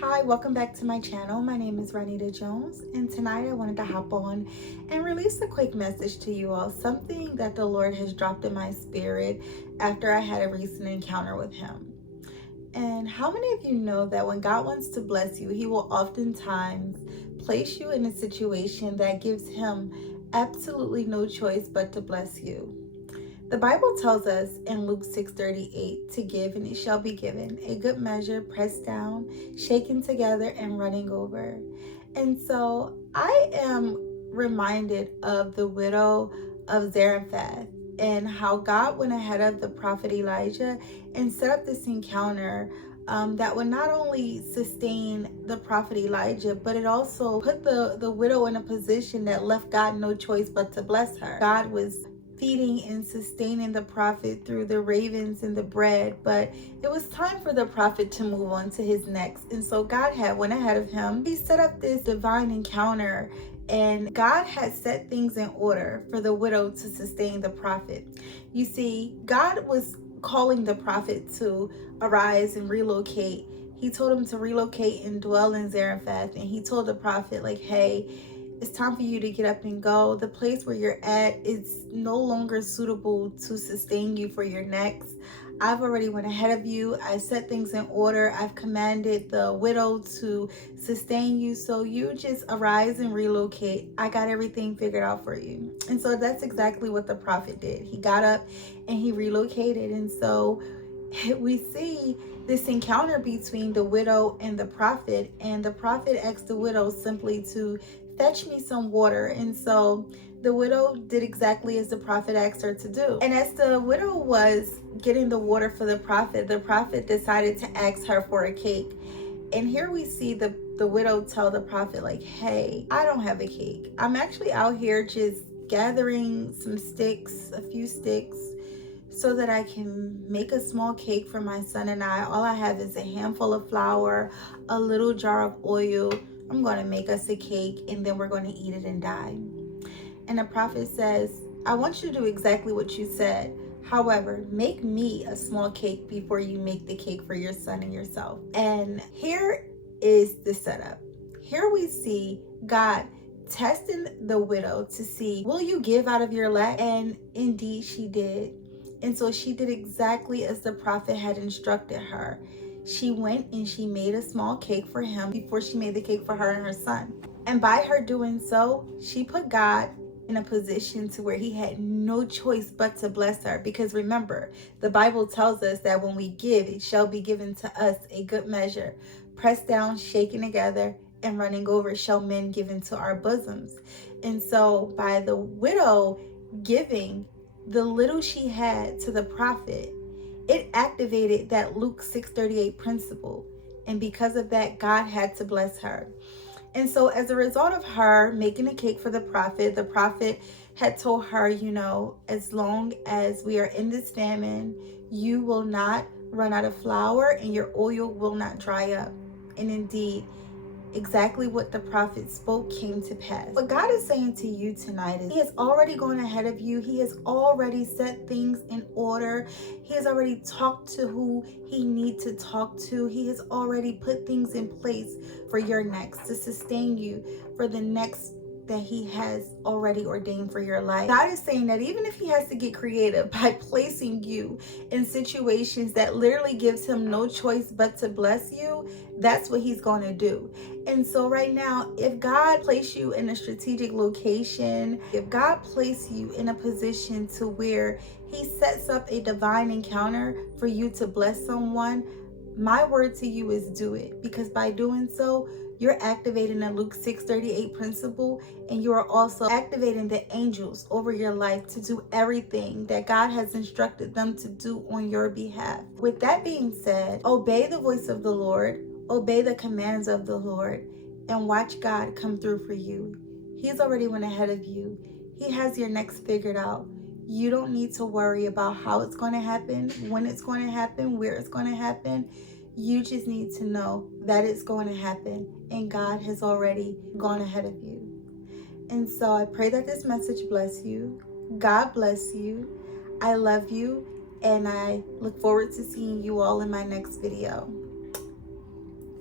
Hi, welcome back to my channel. My name is Ranita Jones, and tonight I wanted to hop on and release a quick message to you all, something that the Lord has dropped in my spirit after I had a recent encounter with Him. And how many of you know that when God wants to bless you, He will oftentimes place you in a situation that gives Him absolutely no choice but to bless you? The Bible tells us in Luke 6:38 to give and it shall be given, a good measure, pressed down, shaken together, and running over. And so I am reminded of the widow of Zarephath and how God went ahead of the prophet Elijah and set up this encounter that would not only sustain the prophet Elijah, but it also put the widow in a position that left God no choice but to bless her. God was feeding and sustaining the prophet through the ravens and the bread, but it was time for the prophet to move on to his next. And so God had went ahead of him. He set up this divine encounter, and God had set things in order for the widow to sustain the prophet. You see, God was calling the prophet to arise and relocate. He told him to relocate and dwell in Zarephath, and he told the prophet, like, hey, it's time for you to get up and go. The place where you're at is no longer suitable to sustain you for your next. I've already went ahead of you. I set things in order. I've commanded the widow to sustain you. So you just arise and relocate. I got everything figured out for you. And so that's exactly what the prophet did. He got up and he relocated. And so we see this encounter between the widow and the prophet. And the prophet asked the widow simply to fetch me some water. And so the widow did exactly as the prophet asked her to do. And as the widow was getting the water for the prophet decided to ask her for a cake. And here we see the widow tell the prophet, like, hey, I don't have a cake. I'm actually out here just gathering some sticks, a few sticks, so that I can make a small cake for my son and I. All I have is a handful of flour, a little jar of oil. I'm going to make us a cake, and then we're going to eat it and die. And the prophet says, I want you to do exactly what you said. However, make me a small cake before you make the cake for your son and yourself. And here is the setup. Here we see God testing the widow to see, will you give out of your lack? And indeed she did. And so she did exactly as the prophet had instructed her. She went and she made a small cake for him before she made the cake for her and her son. And by her doing so, she put God in a position to where he had no choice but to bless her. Because remember, the Bible tells us that when we give, it shall be given to us a good measure, pressed down, shaken together, and running over shall men give into our bosoms. And so by the widow giving the little she had to the prophet, it activated that Luke 6:38 principle. And because of that, God had to bless her. And so as a result of her making a cake for the prophet had told her, as long as we are in this famine, you will not run out of flour and your oil will not dry up. And indeed, exactly what the prophet spoke came to pass. What God is saying to you tonight is He has already gone ahead of you. He has already set things in order. He has already talked to who He needs to talk to. He has already put things in place for your next, to sustain you for the next that He has already ordained for your life. God is saying that even if He has to get creative by placing you in situations that literally gives Him no choice but to bless you, that's what He's going to do. And so right now, if God placed you in a strategic location, if God placed you in a position to where He sets up a divine encounter for you to bless someone, my word to you is do it. Because by doing so, you're activating the Luke 6:38 principle, and you are also activating the angels over your life to do everything that God has instructed them to do on your behalf. With that being said, obey the voice of the Lord, obey the commands of the Lord, and watch God come through for you. He's already went ahead of you. He has your next figured out. You don't need to worry about how it's going to happen, when it's going to happen, where it's going to happen. You just need to know that it's going to happen, and God has already gone ahead of you. And so I pray that this message bless you. God bless you. I love you, and I look forward to seeing you all in my next video.